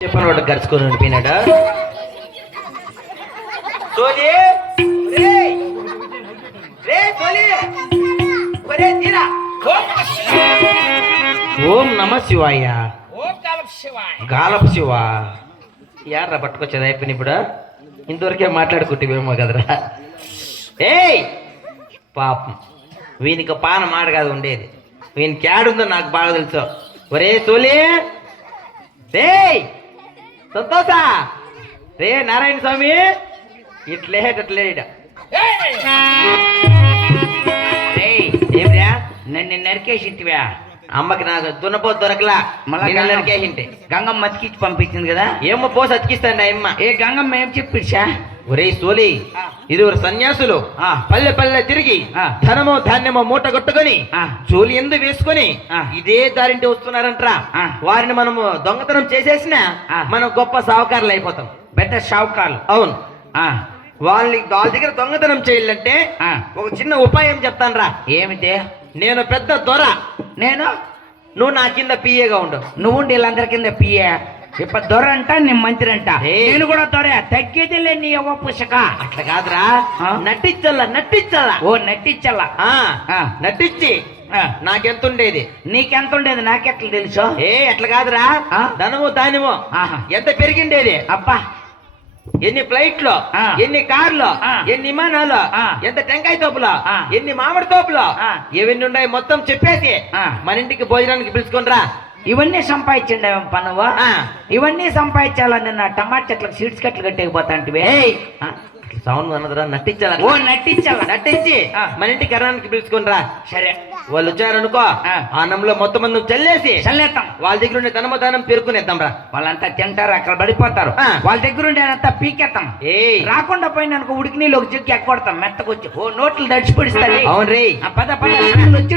చెప్పని వాడు గడుచుకొని ఉండిపోయినాడు. ఓం నమ శివాయ. గాలప్ శివ యార్రా పట్టుకొచ్చేది అయిపోయింది. ఇప్పుడు ఇంతవరకే మాట్లాడుకుంటేమో కదరా. ఏయ్ పాపం వీనికి పాన మాట కాదు ఉండేది, వీనికి యాడుందో నాకు బాగా తెలుసు. ఒరే తోలి రేయ్ సంతోషా రే నారాయణ స్వామి ఇట్లేట ఏమిరా నన్ను నరికేసింటివా? అమ్మకి నాకు దున్నపో దొరకలా, మళ్ళీ నరికేసింటే గంగమ్మ అతికిచ్చి పంపించింది కదా. ఏమో పోసి అతికిస్తాండి అమ్మ. ఏ గంగమ్మ ఏం చెప్పిచ్చా? ఒరే సోలి ఇరువురు సన్యాసులు పల్లె పల్లె తిరిగి ధనము ధాన్యము మూట కొట్టుకొని జోలి ఎందు వేసుకొని ఇదే దారింటి వస్తున్నారంట్రా. వారిని మనము దొంగతనం చేసేసిన మనం గొప్ప సావుకారులు అయిపోతాం, పెద్ద షావుకారులు. అవును, వాళ్ళ దగ్గర దొంగతనం చేయాలంటే ఒక చిన్న ఉపాయం చెప్తాను రా. ఏమిటి? నేను పెద్ద దొర, నువ్వు నా కింద పిఏగా ఉండు. నువ్వు వీళ్ళందరి కింద పిఏ. ఇప్పుడు దొర అంట, నేను మంత్రి అంట. నేను కూడా దొర, తగ్గేదిలే నీ అవ్వ పుస్తక. అట్లా కాదురా, నటించాలా. ఓ నటించాలా? నటించి నాకెంతుండేది నీకెంత ఉండేది నాకెట్లా తెలుసు? అట్లా కాదురా, ధనము ధాన్యము ఎంత పెరిగిండేది. అబ్బా, ఎన్ని ఫ్లైట్లు, ఎన్ని కార్లు, ఎన్ని విమానాలు, ఎంత టెంకాయ తోపులు, ఎన్ని మామిడి తోపులు, ఇవన్నీ ఉన్నాయి మొత్తం చెప్పేసి మన ఇంటికి భోజనానికి పిలుచుకొని రా. ఇవన్నీ సంపాదించండి పనువా? ఇవన్నీ సంపాదించాలని నా టమాటా చెట్లకు సీడ్స్ కట్లు కట్టేకపోతాంటివే. సౌండ్ అన్నదిరా, నటించాల. ఓ నటించాల. నటించి మన ఇంటికి కరణానికి పిలుచుకొని రా. సరే, వాళ్ళు వచ్చారనుకో అన్నంలో మొత్తం మంది చల్లేస్తాం. వాళ్ళ దగ్గర ఉండే ధనమదానం పేరుకునేద్దాం రా. వాళ్ళంతా తింటారు, అక్కడ పడిపోతారు. వాళ్ళ దగ్గర ఉండేదంతా పీకేస్తాం. రాకుండా పోయిన అనుకో ఉడికి నీళ్ళు ఒక జగ్గి ఎక్కొడతాం, మెత్తకొచ్చి ఓ నోట్లు దడిచిపడిస్తాయి. అవును రే, పద వచ్చి